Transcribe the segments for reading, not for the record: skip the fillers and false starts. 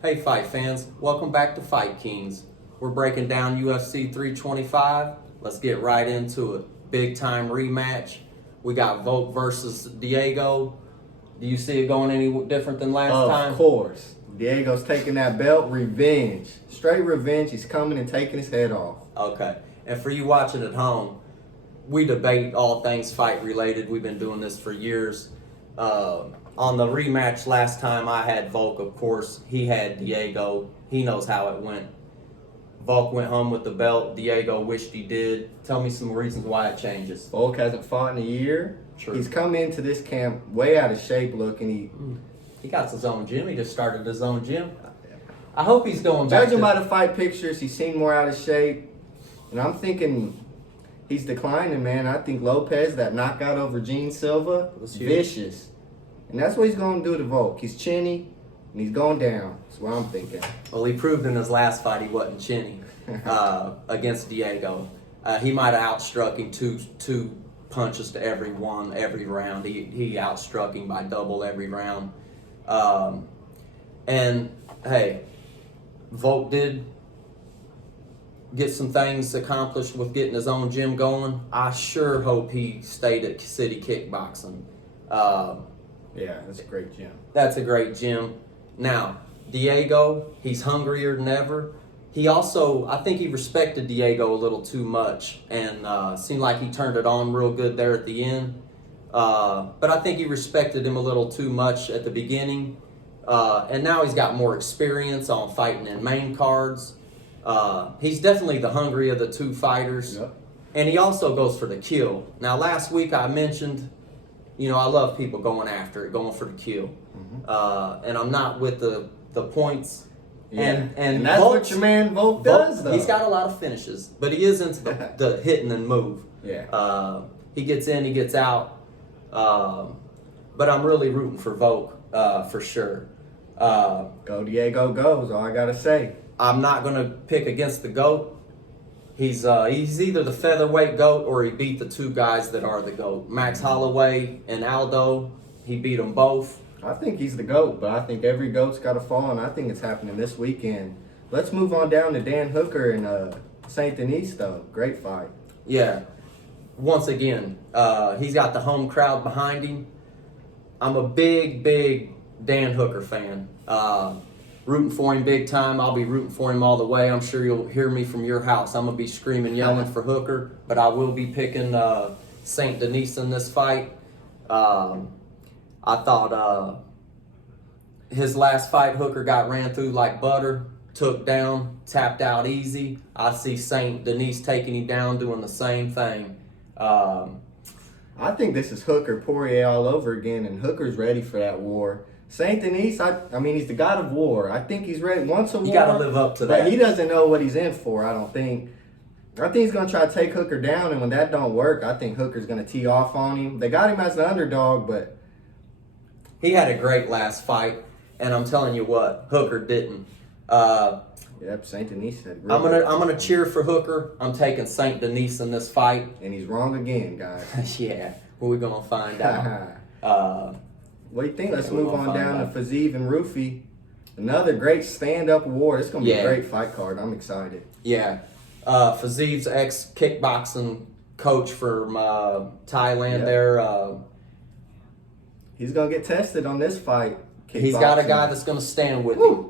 Hey fight fans, welcome back to Fight Kings. We're breaking down UFC 325. Let's get right into it. Big time rematch. We got Volk versus Diego. Do you see it going any different than last time? Of course. Diego's taking that belt. Revenge. Straight revenge. He's coming and taking his head off. Okay. And for you watching at home, we debate all things fight related. We've been doing this for years. On the rematch last time, I had Volk, of course. He had Diego. He knows how it went. Volk went home with the belt. Diego wished he did. Tell me some reasons why it changes. Volk hasn't fought in a year. True. He's come into this camp way out of shape looking. He got his own gym. He just started his own gym. I hope he's going back. Judging by the fight pictures, he seemed more out of shape. And I'm thinking he's declining, man. I think Lopez, that knockout over Gene Silva, was vicious. And that's what he's going to do to Volk. He's chinny, and he's going down. That's what I'm thinking. Well, he proved in his last fight he wasn't chinny against Diego. He might have outstruck him two punches to every round. He outstruck him by double every round. And, hey, Volk did get some things accomplished with getting his own gym going. I sure hope he stayed at City Kickboxing. Yeah, that's a great gym. That's a great gym. Now, Diego, he's hungrier than ever. He also, I think he respected Diego a little too much and seemed like he turned it on real good there at the end. But I think he respected him a little too much at the beginning. And now he's got more experience on fighting in main cards. He's definitely the hungry of the two fighters. Yep. And he also goes for the kill. Now, last week I mentioned, I love people going after it, going for the kill. And I'm not with the points. Yeah. And that's what your man Volk does, though. He's got a lot of finishes, but he is into the hitting and move. Yeah. He gets in, he gets out. But I'm really rooting for Volk for sure. Go Diego, go is all I got to say. I'm not going to pick against the GOAT. He's either the featherweight GOAT or he beat the two guys that are the GOAT. Max Holloway and Aldo, he beat them both. I think he's the GOAT, but I think every GOAT's got to fall, and I think it's happening this weekend. Let's move on down to Dan Hooker and St. Denis, though. Great fight. Yeah. Once again, he's got the home crowd behind him. I'm a big Dan Hooker fan. Rooting for him big time. I'll be rooting for him all the way. I'm sure you'll hear me from your house. I'm going to be screaming, yelling for Hooker, but I will be picking St. Denis in this fight. I thought his last fight, Hooker got ran through like butter, took down, tapped out easy. I see St. Denis taking him down, doing the same thing. I think this is Hooker Poirier all over again, and Hooker's ready for that war. St. Denis, I mean, he's the god of war. I think he's ready. Once a war, you got to live up to that. But he doesn't know what he's in for, I don't think. I think he's going to try to take Hooker down, and when that don't work, I think Hooker's going to tee off on him. They got him as an underdog, but he had a great last fight, and I'm telling you what, Hooker didn't. Yep, St. Denis said. I'm gonna cheer for Hooker. I'm taking St. Denis in this fight, and he's wrong again, guys. Yeah, we're gonna find out. What do you think? Let's move on down to Fiziev and Rufi. Another great stand-up war. It's gonna be a great fight card. I'm excited. Yeah, Fiziev's ex-kickboxing coach from Thailand. There. He's gonna get tested on this fight. He's got a guy that's gonna stand with him.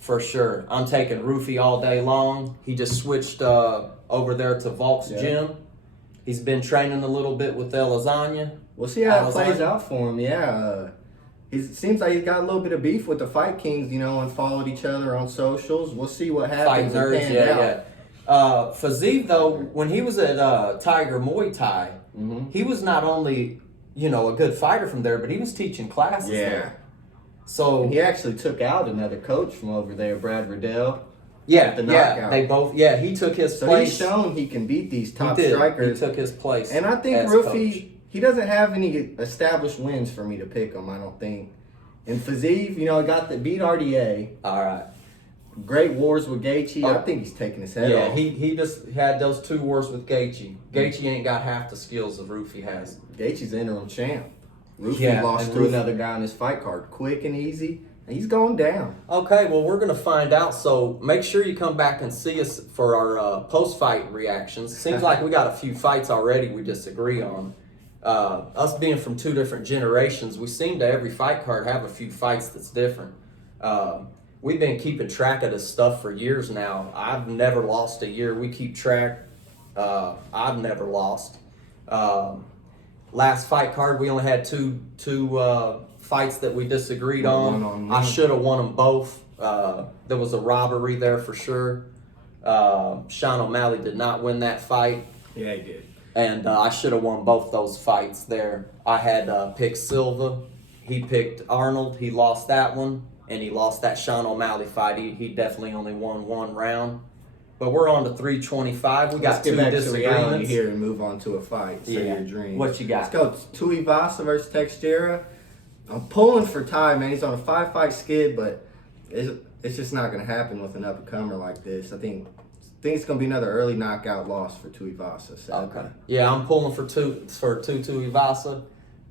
For sure. I'm taking Rufi all day long. He just switched over there to Volk's gym. He's been training a little bit with El Lasagna. We'll see how it plays out for him. Yeah. It seems like he's got a little bit of beef with the Fight Kings, and followed each other on socials. We'll see what happens. Fight nerds, yeah. Fiziev, though, when he was at Tiger Muay Thai, he was not only, a good fighter from there, but he was teaching classes there. So he actually took out another coach from over there, Brad Riddell. Yeah, they both. Yeah, he took his place. He's shown he can beat these top strikers. He took his place. And I think Rufi, he doesn't have any established wins for me to pick him. I don't think. And Fiziev, got the beat RDA. All right. Great wars with Gaethje. I think he's taking his head off. Yeah, he just had those 2 wars with Gaethje. Gaethje ain't got half the skills that Rufi has. Gaethje's interim champ. Rufi lost to another guy on his fight card, quick and easy. He's going down. Okay, well, we're going to find out. So make sure you come back and see us for our post-fight reactions. Seems like we got a few fights already we disagree on. Us being from two different generations, we seem to every fight card have a few fights that's different. We've been keeping track of this stuff for years now. I've never lost a year. We keep track. I've never lost. Last fight card, we only had two fights that we disagreed on. I should have won them both. There was a robbery there for sure. Sean O'Malley did not win that fight. Yeah, he did. And I should have won both those fights there. I had picked Silva. He picked Arnold. He lost that one. And he lost that Sean O'Malley fight. He definitely only won one round. But we're on to 325. We got two disagreements. Reality here and move on to a fight. Say your dreams. What you got? Let's go. Tuivasa versus Teixeira. I'm pulling for Ty, man. He's on a 5-fight skid, but it's just not going to happen with an up-and-comer like this. I think it's going to be another early knockout loss for Tuivasa. Sadly. Okay. Yeah, I'm pulling for Tuivasa.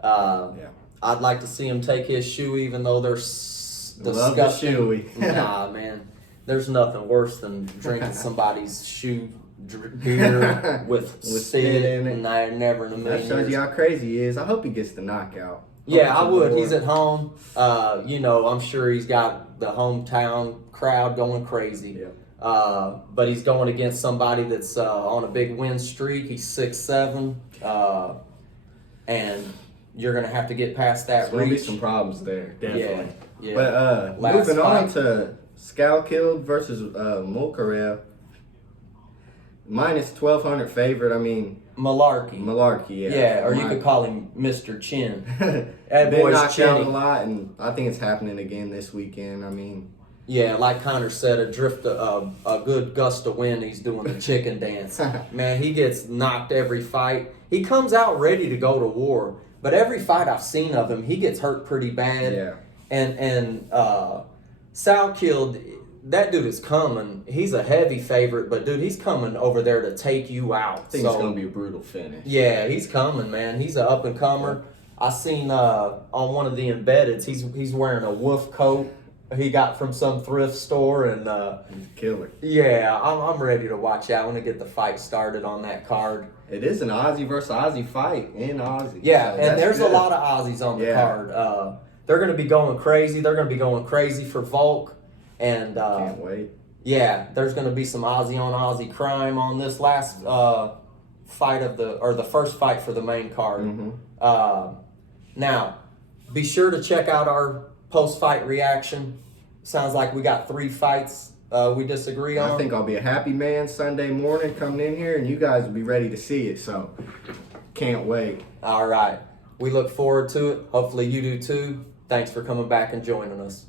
Yeah. I'd like to see him take his shoe, even though they're disgusting. Love the shoey. Nah, man. There's nothing worse than drinking somebody's shoe beer with spit in it. And I never in a million That shows years. you how crazy he is. I hope he gets the knockout. Yeah, I would. He's at home. I'm sure he's got the hometown crowd going crazy. Yeah. But he's going against somebody that's on a big win streak. He's 6'7", and you're going to have to get past that There's going to be reach. some problems there, definitely. Yeah. But Last moving on fight. to Skalkild versus Mulkarev. Minus 1,200 favorite. I mean, Malarkey, yeah. Yeah, or you could call him Mr. Chin. That boy's knocked out a chinny. lot, and I think it's happening again this weekend. I mean, Yeah, like Connor said, a good gust of wind, he's doing the chicken dance. Man, he gets knocked every fight. He comes out ready to go to war, but every fight I've seen of him, he gets hurt pretty bad. yeah. And Skalkild, that dude is coming. He's a heavy favorite, but dude, he's coming over there to take you out. I think it's going to be a brutal finish. Yeah, he's coming, man. He's an up and comer. I seen on one of the embeddeds, he's wearing a wolf coat he got from some thrift store, and He's a killer. yeah, I'm ready to watch out. I want to get the fight started on that card. It is an Aussie versus Aussie fight in Aussie. Yeah, so and that's there's good. a lot of Aussies on the Yeah. card. They're going to be going crazy. They're going to be going crazy for Volk, and Can't wait. yeah, there's going to be some Aussie on Aussie crime on this last fight the first fight for the main card. Mm-hmm. Now, be sure to check out our post-fight reaction. Sounds like we got 3 fights we disagree on. I think I'll be a happy man Sunday morning coming in here, and you guys will be ready to see it. So, can't wait. All right. We look forward to it. Hopefully you do too. Thanks for coming back and joining us.